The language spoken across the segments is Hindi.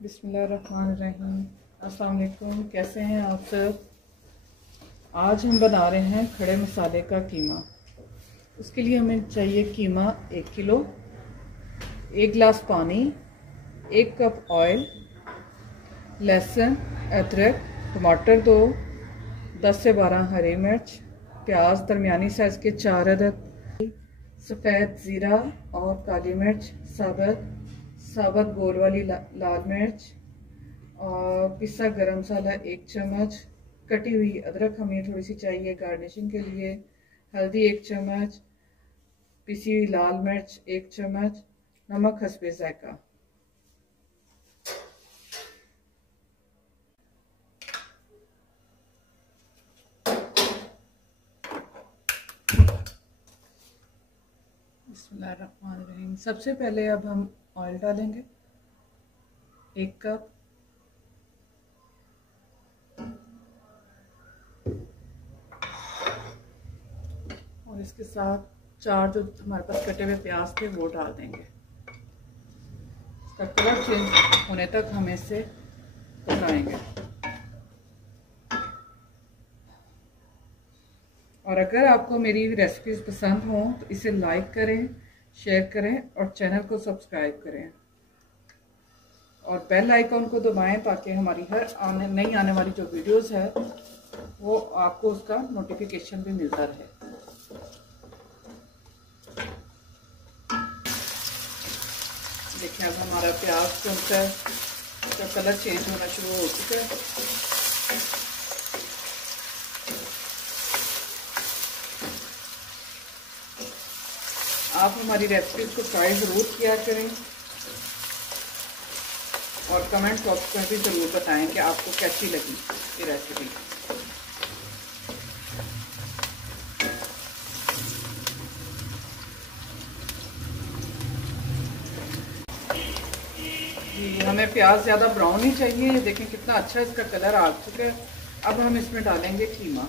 बिस्मिल्लाहिर्रहमानिर्रहीम। अस्सलाम वालेकुम। कैसे हैं आप सब? आज हम बना रहे हैं खड़े मसाले का कीमा। उसके लिए हमें चाहिए कीमा 1 किलो, 1 गिलास पानी, 1 कप ऑयल, लहसुन, अदरक, टमाटर 2, 10 से 12 हरी मिर्च, प्याज दरमियानी साइज़ के 4 अदद, सफ़ेद ज़ीरा और काली मिर्च साबुत गोल वाली लाल मिर्च और पिसा गरम मसाला 1 चम्मच, कटी हुई अदरक हमें थोड़ी सी चाहिए गार्निशिंग के लिए, हल्दी 1 चम्मच, पिसी हुई लाल मिर्च 1 चम्मच, नमक हस्बे जायका। बिस्मिल्लाहिर्रहमानिर्रहीम। सबसे पहले अब हम ऑयल डालेंगे 1 कप, और इसके साथ 4 जो हमारे पास कटे हुए प्याज थे वो डाल देंगे। इसका कलर चेंज होने तक हम इसे पकाएंगे। और अगर आपको मेरी रेसिपीज पसंद हो तो इसे लाइक करें, शेयर करें और चैनल को सब्सक्राइब करें और बेल आइकॉन को दबाएं ताकि हमारी हर नई आने वाली जो वीडियोस है वो आपको उसका नोटिफिकेशन भी मिलता रहे। देखिए अब हमारा प्याज चुनकर उसका कलर चेंज होना शुरू हो चुका है। आप हमारी रेसिपीज को ट्राई ज़रूर किया करें और कमेंट बॉक्स में भी ज़रूर बताएं कि आपको कैसी लगी ये रेसिपी। हमें प्याज ज़्यादा ब्राउन नहीं चाहिए। ये देखें कितना अच्छा इसका कलर आ चुका है। अब हम इसमें डालेंगे कीमा।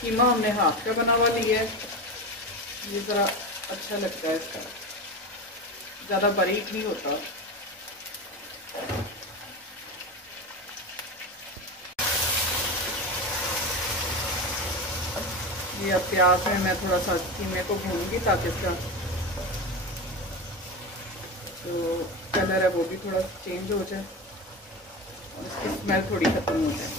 कीमा हमने हाथ का बना हुआ लिया है। ये ज़रा अच्छा लगता है, इसका ज़्यादा बारीक नहीं होता। ये अब प्याज में मैं थोड़ा सा कीमे को भूनूंगी ताकि इसका जो कलर है वो भी थोड़ा चेंज हो जाए और इसकी स्मेल थोड़ी खत्म हो जाए।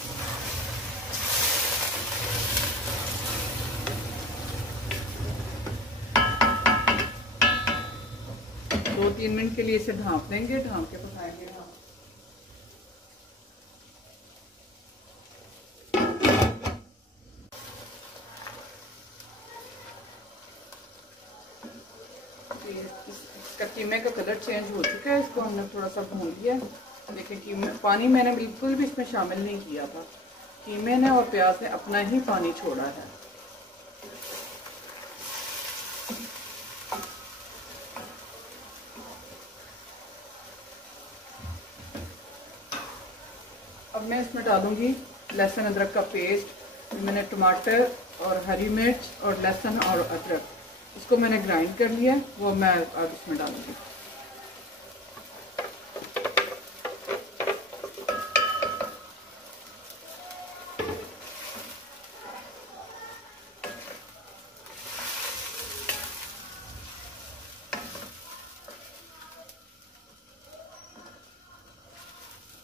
2-3 मिनट के लिए इसे ढाँप देंगे, ढाँप के पकाएंगे। इसका कीमे का कलर चेंज हो चुका है। इसको हमने थोड़ा सा भून लिया। देखिए कीमे पानी मैंने बिल्कुल भी इसमें शामिल नहीं किया था। कीमे ने और प्याज ने अपना ही पानी छोड़ा है। अब मैं इसमें डालूंगी लहसुन अदरक का पेस्ट। मैंने टमाटर और हरी मिर्च और लहसुन और अदरक इसको मैंने ग्राइंड कर लिया, वो मैं अब इसमें डालूंगी।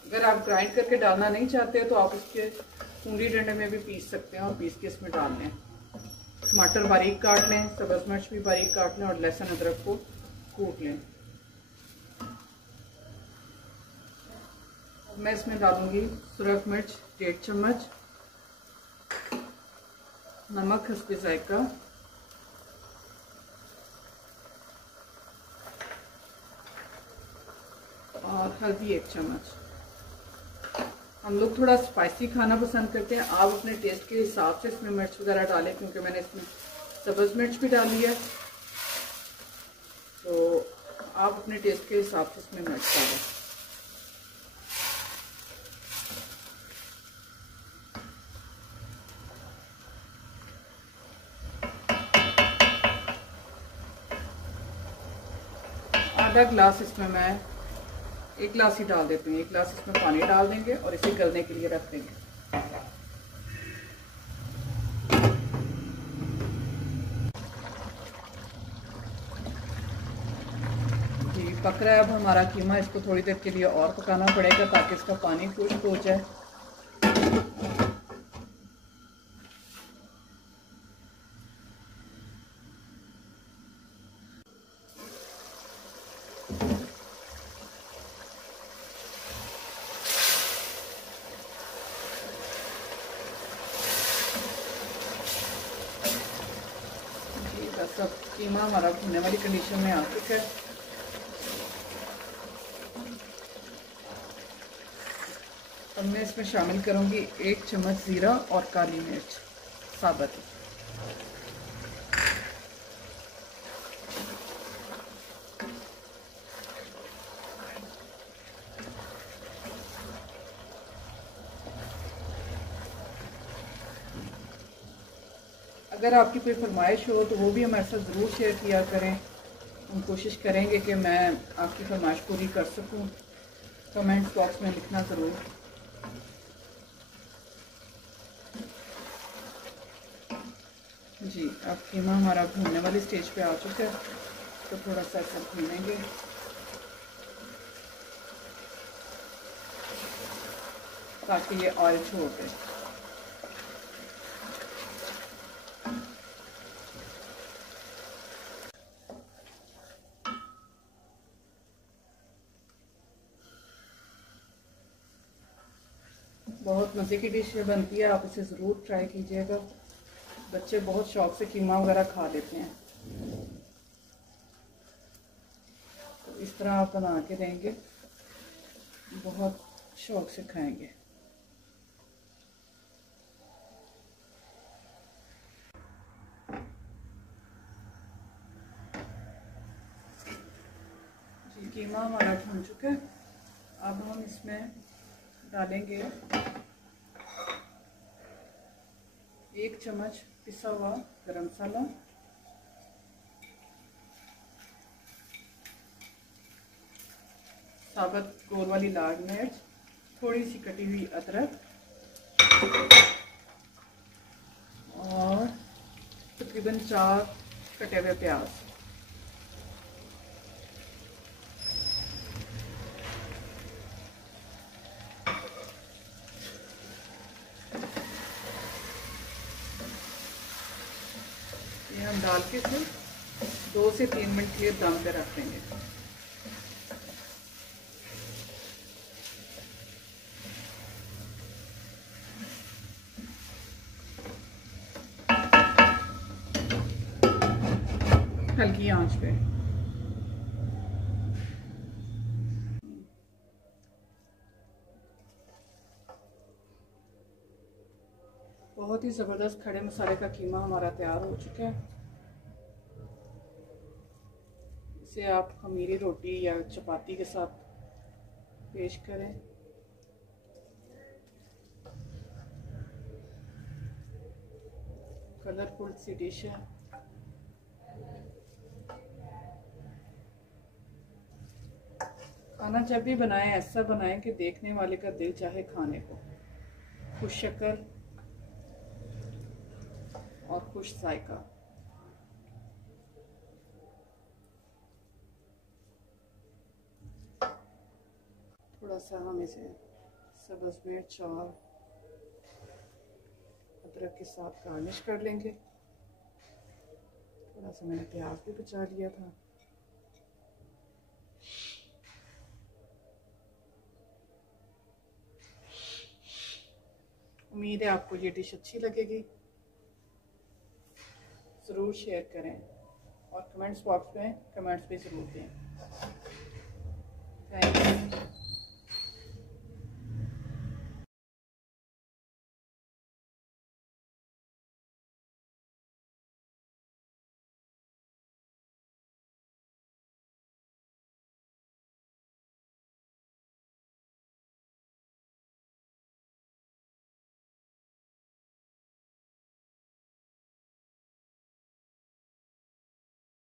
अगर आप ग्राइंड करके डालना नहीं चाहते तो आप इसके कूंडी डंडे में भी पीस सकते हैं और पीस के इसमें डाल लें। टमाटर बारीक काट लें, सब्ज़ मिर्च भी बारीक काट लें और लहसुन अदरक को कूट लें। मैं इसमें डालूंगी सुरख मिर्च 1.5 चम्मच, नमक हस्बे जायका, और हल्दी 1 चम्मच। हम लोग थोड़ा स्पाइसी खाना पसंद करते हैं। आप अपने टेस्ट के हिसाब से इसमें मिर्च वगैरह डालें, क्योंकि मैंने इसमें सब्ज़ मिर्च भी डाली है, तो आप अपने टेस्ट के हिसाब से इसमें मिर्च डालें। आधा गिलास इसमें मैं 1 गिलास ही डाल देती हूँ। 1 गिलास इसमें पानी डाल देंगे और इसे गलने के लिए रख देंगे। जी पक रहा है अब हमारा कीमा। इसको थोड़ी देर के लिए और पकाना पड़ेगा ताकि इसका पानी खुश्क हो जाए। सब कीमा हमारा भुनने वाली कंडीशन में आ चुका है। अब मैं इसमें शामिल करूंगी 1 चम्मच ज़ीरा और काली मिर्च साबुत। अगर आपकी कोई फरमाइश हो तो वो भी हमारे साथ ज़रूर शेयर किया करें। हम कोशिश करेंगे कि मैं आपकी फरमाइश पूरी कर सकूं। कमेंट्स बॉक्स में लिखना ज़रूर। जी अब कीमा हमारा भूनने वाली स्टेज पे आ चुका है, तो थोड़ा सा ऐसा भूनेंगे ताकि ये ऑयल छोड़ दे। बहुत मज़े की डिश बनती है, आप इसे ज़रूर ट्राई कीजिएगा। बच्चे बहुत शौक से कीमा वगैरह खा लेते हैं, तो इस तरह आप बना के देंगे, बहुत शौक से खाएंगे। जी कीमा हमारा भून चुका है। अब हम इसमें डालेंगे 1 चम्मच पिसा हुआ गरम मसाला, साबुत गोल वाली लाल मिर्च, थोड़ी सी कटी हुई अदरक और तकरीबन 4 कटे हुए प्याज। ये हम डाल के सिर्फ 2 से 3 मिनट के लिए दम पे रख देंगे। हल्की आंच पे। बहुत ही ज़बरदस्त खड़े मसाले का कीमा हमारा तैयार हो चुका है। इसे आप खमीरी रोटी या चपाती के साथ पेश करें। कलरफुल सी डिश है। खाना जब भी बनाएं ऐसा बनाएं कि देखने वाले का दिल चाहे खाने को। खुश शक्ल और खुश जायका। थोड़ा सा हम इसे सब्ज़ मिर्च और अदरक के साथ गार्निश कर लेंगे। थोड़ा सा मैंने प्याज भी बचा लिया था। उम्मीद है आपको ये डिश अच्छी लगेगी। ज़रूर शेयर करें और कमेंट्स बॉक्स में कमेंट्स भी ज़रूर दें। Thank you.